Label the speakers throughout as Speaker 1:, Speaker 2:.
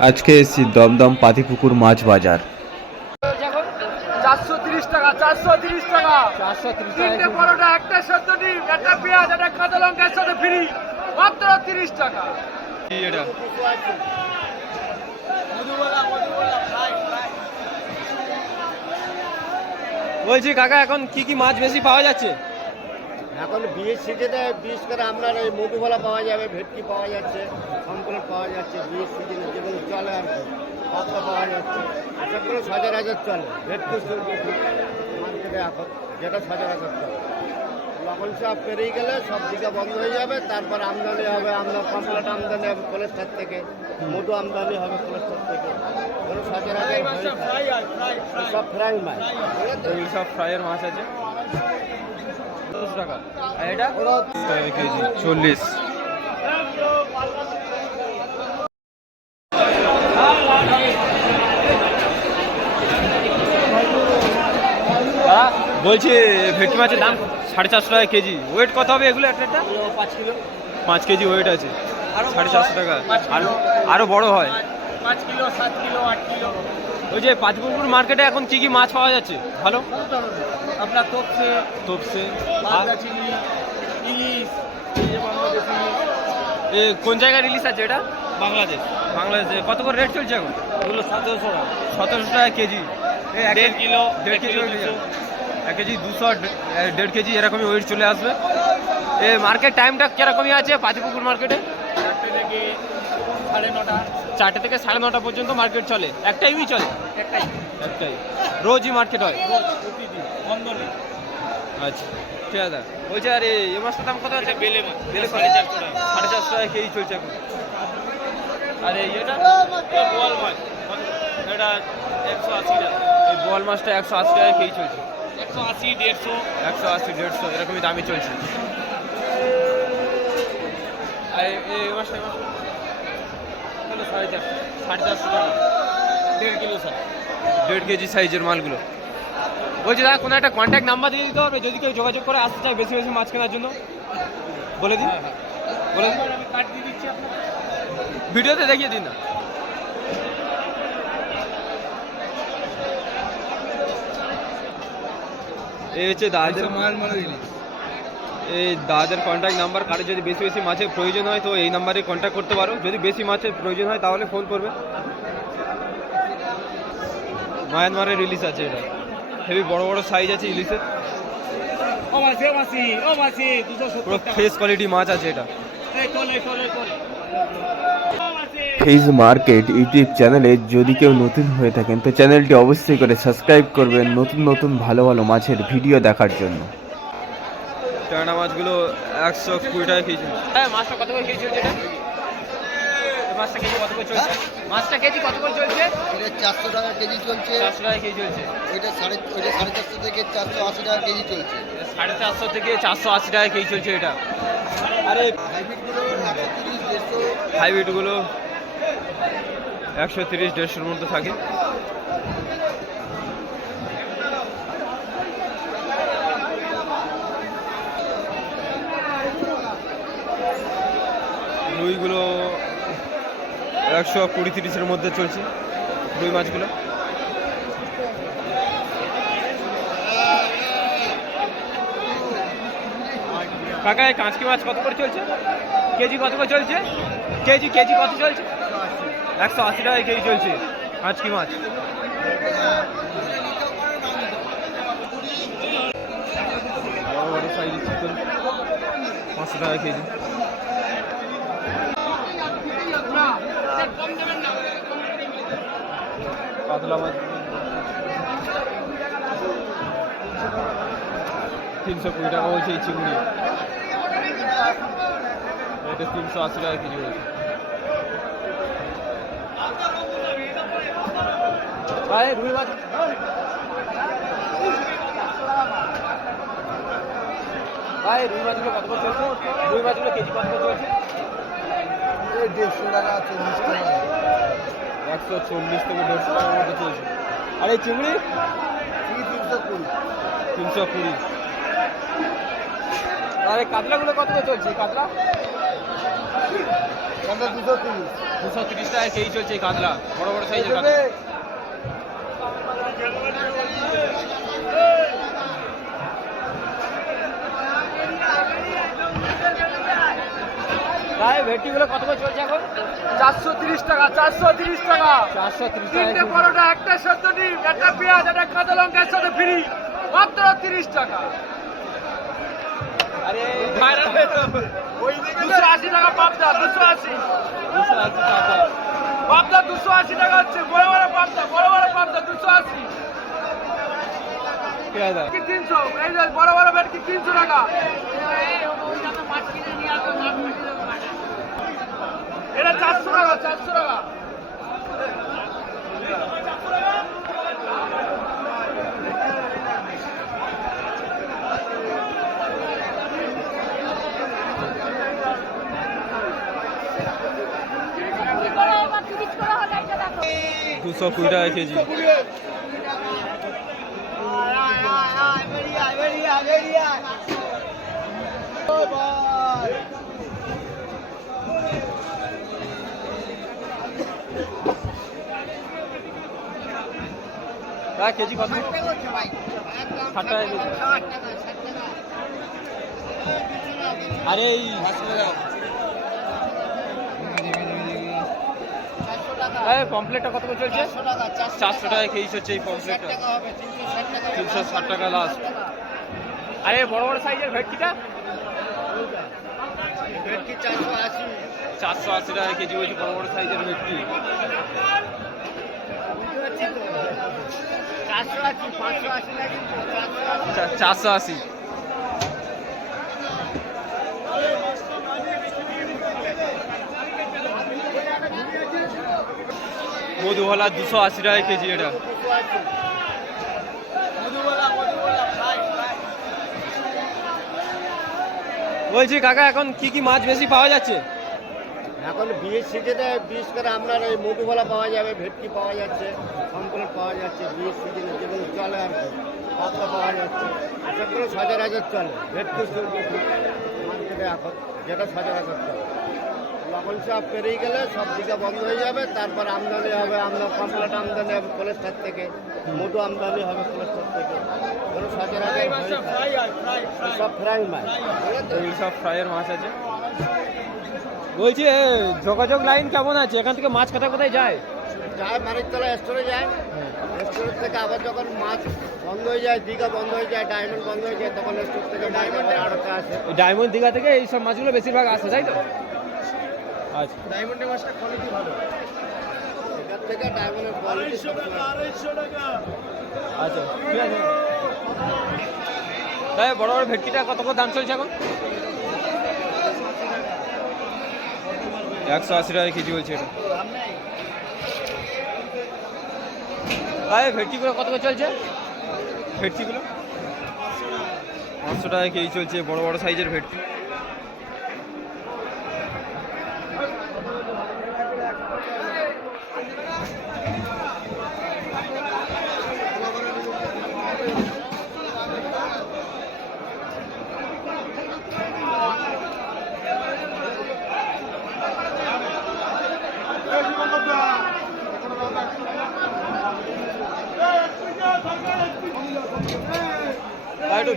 Speaker 1: আজকে এসেছি দমদম পাতিপুকুর মাছ বাজার।
Speaker 2: চারশো তিরিশ টাকা চারশো তিরিশ টাকা।
Speaker 3: চারশো তিরিশ
Speaker 2: তিনটে পরোটা একটা সদ্য ডিম একটা পেঁয়াজ একটা কাঁচা লঙ্কার সাথে ফ্রি মাত্র তিরিশ টাকা।
Speaker 3: বলছি কাকা এখন কি কি মাছ বেশি পাওয়া যাচ্ছে?
Speaker 4: এখন বিয়ের সিজনে বিশেষ করে আপনার ওই মধুবালা পাওয়া যাবে ভেটকি পাওয়া যাচ্ছে সম্পূর্ণ পাওয়া যাচ্ছে বিয়ের সিজনে যেগুলো চলে আর কি পাতলা পাওয়া যাচ্ছে। সবগুলো সচরাচর চলে ভেটকি মার্কেটে এখন যেটা সচরাচর চলে। লবণ সাপ পেরিয়ে গেলে সব দিকে বন্ধ হয়ে যাবে তারপর আমদানি হবে আমদানি কমপ্লিট আমদানি হবে কলেস্টার থেকে মধু আমদানি হবে কলেস্টার থেকে। সব ফ্রাই মাছ।
Speaker 3: এই সব ফ্রাইয়ের মাছ আছে। টাকা। আর এটা?
Speaker 1: কেজি চল্লিশ।
Speaker 3: বলছি ভেটকি মাছের দাম সাড়ে চারশো টাকা কেজি। ওয়েট কত হবে এগুলো একটা একটা?
Speaker 4: পাঁচ কিলো।
Speaker 3: পাঁচ কেজি ওয়েট আছে। সাড়ে চারশো টাকা। আরও আরও বড় হয়।
Speaker 2: পাঁচ কিলো সাত কিলো আট কিলো।
Speaker 3: ওই যে পাঁচপুকুর মার্কেটে এখন কি কি মাছ পাওয়া যাচ্ছে? ভালো?
Speaker 2: আপনার তোপছে
Speaker 3: তোপসে।
Speaker 2: চিংড়ি ইলিশ
Speaker 3: কোন জায়গায় রিলিজ আছে এটা?
Speaker 2: বাংলাদেশ।
Speaker 3: বাংলাদেশে। কত করে রেট চলছে এখন?
Speaker 2: এগুলো সতেরোশো টাকা।
Speaker 3: সতেরোশো টাকা কেজি।
Speaker 2: দেড় কিলো
Speaker 3: দেড় কেজি
Speaker 2: কিলো।
Speaker 3: এক কেজি দুশো দেড় কেজি এরকমই ওয়েট চলে আসবে। এ মার্কেট টাইমটা কিরকমই আছে পাতিপুকুর মার্কেটে
Speaker 2: থেকে সাড়ে নটা।
Speaker 3: চারটে থেকে সাড়ে নটা পর্যন্ত মার্কেট চলে। এক টাইমই চলে?
Speaker 2: একটাই।
Speaker 3: একটাই। রোজই মার্কেট হয়?
Speaker 2: বন্ধ নেই
Speaker 3: আচ্ছা ঠিক আছে। বলছি আর এ মাছটার দাম কত আছে?
Speaker 2: বেলে মাছ।
Speaker 3: বেলে
Speaker 2: সাড়ে চারশো টাকা।
Speaker 3: সাড়ে চারশো টাকা কেজি চলছে এখন। আর এটা
Speaker 2: বোয়াল মাছ। এটা একশো আশি টাকা।
Speaker 3: এই বল মাছটা একশো আশি টাকা কেজি চলছে।
Speaker 2: একশো আশি দেড়শো।
Speaker 3: একশো আশি দেড়শো এরকমই দামই চলছে। আর এই- হলো সাড়ে চারশো সাড়ে চারশো টাকা।
Speaker 2: দেড় কিলো স্যার।
Speaker 3: দেড় কেজি সাইজের মালগুলো। বলছি দাদা কোনো একটা কন্ট্যাক্ট নাম্বার দিয়ে দিতে হবে। যদি কেউ যোগাযোগ করে আসতে চায় বেশি বেশি মাছ কেনার জন্য। বলে দিন। বলে দিন।
Speaker 2: কাট দিয়ে দিচ্ছি
Speaker 3: ভিডিওতে দেখিয়ে দিন না। এই হচ্ছে দাদাদের
Speaker 2: মাল মারা দিলি
Speaker 3: এই দাদাদের কন্ট্যাক্ট নাম্বার কারও যদি বেশি বেশি মাছের প্রয়োজন হয় তো এই নাম্বারে কন্ট্যাক্ট করতে পারো। যদি বেশি মাছের প্রয়োজন হয় তাহলে ফোন করবে। মায়ানমারের রিলিজ আছে এটা। হেভি বড় বড় সাইজ আছে ইলিশের পুরো
Speaker 2: টাকা।
Speaker 3: ফ্রেশ কোয়ালিটি মাছ আছে এটা।
Speaker 1: ফেজ মার্কেট ইউটিউব চ্যানেলে যদি কেউ নতুন হয়ে থাকেন তো চ্যানেলটি অবশ্যই করে সাবস্ক্রাইব করবেন নতুন নতুন ভালো ভালো মাছের ভিডিও দেখার জন্য।
Speaker 3: ট্যাংরা মাছগুলো একশো কুড়ি টাকা কেজি হ্যাঁ মাছটা কত করে কেজি চলছে মাছটা কেজি কত করে চলছে? মাছটা কেজি কত করে চলছে?
Speaker 4: এটা চারশো টাকা কেজি চলছে।
Speaker 3: চারশো টাকা কেজি চলছে।
Speaker 4: ওইটা সাড়ে ওইটা সাড়ে চারশো থেকে চারশো আশি টাকা কেজি চলছে।
Speaker 3: সাড়ে চারশো থেকে চারশো আশি টাকা কেজি চলছে এটা। আরে
Speaker 4: হাইব্রিডগুলো একশো তিরিশ
Speaker 3: দেড়শোর মধ্যে থাকে। রুইগুলো একশো কুড়ি তিরিশের মধ্যে চলছে রুই মাছগুলো। কাকা এই কাঁচকি মাছ কত করে চলছে? কেজি কত করে চলছে? কেজি কেজি কত চলছে? একশো আশি টাকায় কেজি চলছে কাঁচকি মাছ। পাঁচশো টাকা কেজি। কাতলা মাছ তিনশো কুড়ি টাকা বলছে এই চিংড়ি। এটা তিনশো আশি টাকা কেজি বলছে। ভাই রুই মাছ ভাই রুই মাছগুলো কত করে চলছে? রুই মাছগুলো কেজি কত করে চলছে?
Speaker 4: দেড়শো টাকা চল্লিশ টাকা।
Speaker 3: একশো চল্লিশ থেকে দেড়শো টাকার মধ্যে চলছে আর এই চিংড়ি?
Speaker 4: তিনশো কুড়ি।
Speaker 3: তিনশো কুড়ি আর এই কাতলাগুলো কত করে চলছে কাতলা?
Speaker 4: দুশো তিরিশ।
Speaker 3: দুশো তিরিশ টাকা কেজি চলছে এই কাতলা। বড় বড় সাইজের কাতলা। তাই ভেটকিগুলো কত করে চলছে এখন?
Speaker 2: চারশো তিরিশ টাকা চারশো তিরিশ টাকা।
Speaker 3: চারশো তিরিশ
Speaker 2: তিনটে
Speaker 3: টাকা
Speaker 2: পরোটা একটা সদ্য ডিম একটা পেঁয়াজ একটা কাঁচা লঙ্কার সাথে ফ্রি। মাত্র তিরিশ টাকা।
Speaker 3: আরে ভাইরাল হয়ে তো।
Speaker 2: দুশো আশি টাকা পাবদা দুশো আশি।
Speaker 3: দুশো আশি টাকা।
Speaker 2: পাবদা দুশো আশি টাকা হচ্ছে বড় বড় পাবদা বড় বড় পাবদা দুশো আশি। তিনশো এই বড় বড় ভেটকি তিনশো টাকা। এটা চারশো টাকা চারশো টাকা।
Speaker 5: কি করে? এবার তিরিশ করে হলে এটা দেখো।
Speaker 3: দুশো কুড়ি টাকা কেজি। তা কেজি কত? ষাট টাকা কেজি। আরে এই এই পমপ্লেটটা কত করে চলছে? চারশো টাকা কেজি হচ্ছে এই পমপ্লেটটা তিনশো ষাট টাকা লাস্ট আরে বড় বড় সাইজের ভেটকিটা?
Speaker 4: ভেটকি চারশো আশি।
Speaker 3: চারশো আশি টাকা কেজি বলছে বড় বড় সাইজের ভেটকি।
Speaker 4: চারশো আশি।
Speaker 3: মধুবালা দুশো আশি টাকা কেজি এটা। বলছি, কাকা, এখন কি কি মাছ বেশি পাওয়া যাচ্ছে?
Speaker 4: এখন বিয়ের সিজনে বিশেষ করে আপনার এই মধুবালা পাওয়া যাবে ভেটকি পাওয়া যাচ্ছে সম্পূর্ণ পাওয়া যাচ্ছে বিয়ের সিজনে যেগুলো চলে আর কি পাতলা পাওয়া যাচ্ছে। সেগুলো সচরাচর চলে। ভেটকি মার্কেটে এখন যেটা সচরাচর চলে। লবণ সব পেরিয়ে গেলে সব দিকে বন্ধ হয়ে যাবে তারপর আমদানি হবে আপনার কমপ্লিট আমদানি হবে কলেস্টার থেকে মধু আমদানি হবে কলেস্টার থেকে। সব ফ্রাই। মাছ।
Speaker 3: সব ফ্রাইয়ের মাছ আছে। বলছি যোগাযোগ লাইন কেমন আছে? এখান থেকে মাছ কাটা কোথায় যায়?
Speaker 4: যায় মানিকতলা স্টোরে যায়। স্টোর থেকে আবার যখন মাছ বন্ধ হয়ে যায় দীঘা বন্ধ হয়ে যায় ডায়মন্ড বন্ধ হয়ে যায় তখন স্টোর থেকে ডায়মন্ডে আড়তে আসে।
Speaker 3: ওই ডায়মন্ড দীঘা থেকে এই সব মাছগুলো বেশিরভাগ আসে তাই তো? আচ্ছা।
Speaker 4: ডায়মন্ডের মাছটা কোয়ালিটি ভালো। এখান থেকে ডায়মন্ডের কোয়ালিটি
Speaker 3: আচ্ছা ঠিক আছে। তাই বড় বড় ভেটকিটা কত করে দাম চলছে এখন? একশো আশি টাকা কেজি বলছে এটা। ভাই ভেটকিগুলো কত করে চলছে? ভেটকিগুলো? পাঁচশো টাকা কেজি চলছে বড় বড় সাইজের ভেটকি।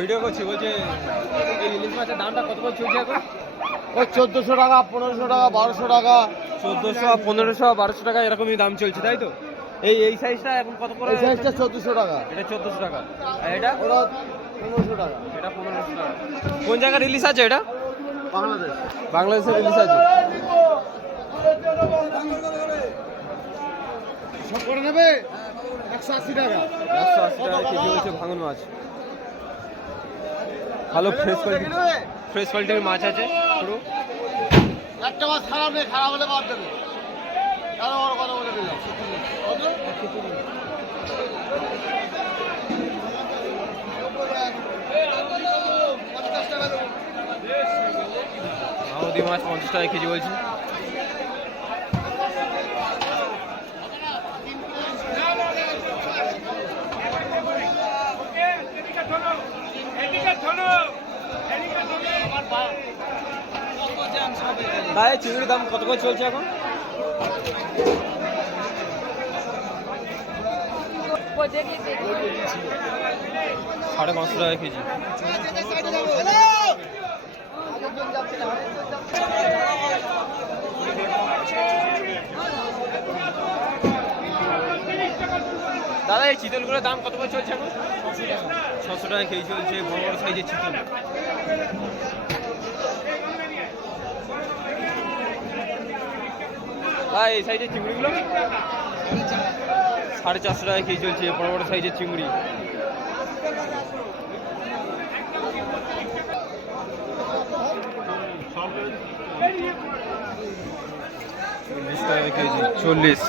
Speaker 3: ভিডিও করছি বলছে এই ইলিশ মাছের দামটা কত করে চলছে এখন?
Speaker 4: ওই চোদ্দোশো টাকা পনেরোশো টাকা বারোশো টাকা।
Speaker 3: চোদ্দোশো পনেরোশো বারোশো টাকা এরকমই দাম চলছে তাই তো? এই এই সাইজটা এখন কত করে
Speaker 4: এই সাইজটা চোদ্দোশো টাকা।
Speaker 3: এটা চোদ্দোশো টাকা। আর এটা?
Speaker 4: ওরা পনেরোশো টাকা।
Speaker 3: এটা পনেরোশো টাকা। কোন জায়গায় রিলিজ আছে এটা?
Speaker 4: বাংলাদেশ।
Speaker 3: বাংলাদেশে রিলিজ আছে।
Speaker 4: সব করে নেবে? একশো আশি টাকা।
Speaker 3: একশো আশি টাকা কেজি হচ্ছে ভাঙন মাছ। ভালো ফ্রেশ কোয়ালিটি ফ্রেশ কোয়ালিটির মাছ আছে পুরো
Speaker 4: একটা মাছ খারাপ নেই খারাপ হলে বাদ দেবে। তাহলে বড় কথা বলে দিলাম।
Speaker 3: মাছ পঞ্চাশ টাকা কেজি বলছি। দাদা চিংড়ির দাম কত করে চলছে এখন? সাড়ে পাঁচশো টাকা কেজি। দাদা এই চিতলগুলোর দাম কত করে চলছে এখন? ছশো টাকা কেজি চলছে বড় বড় সাইজের চিতল। ভাই, এই সাইজের চিংড়িগুলো? সাড়ে চারশো টাকা কেজি চলছে, বড় বড় সাইজের চিংড়ি। চল্লিশ টাকা কেজি, চল্লিশ।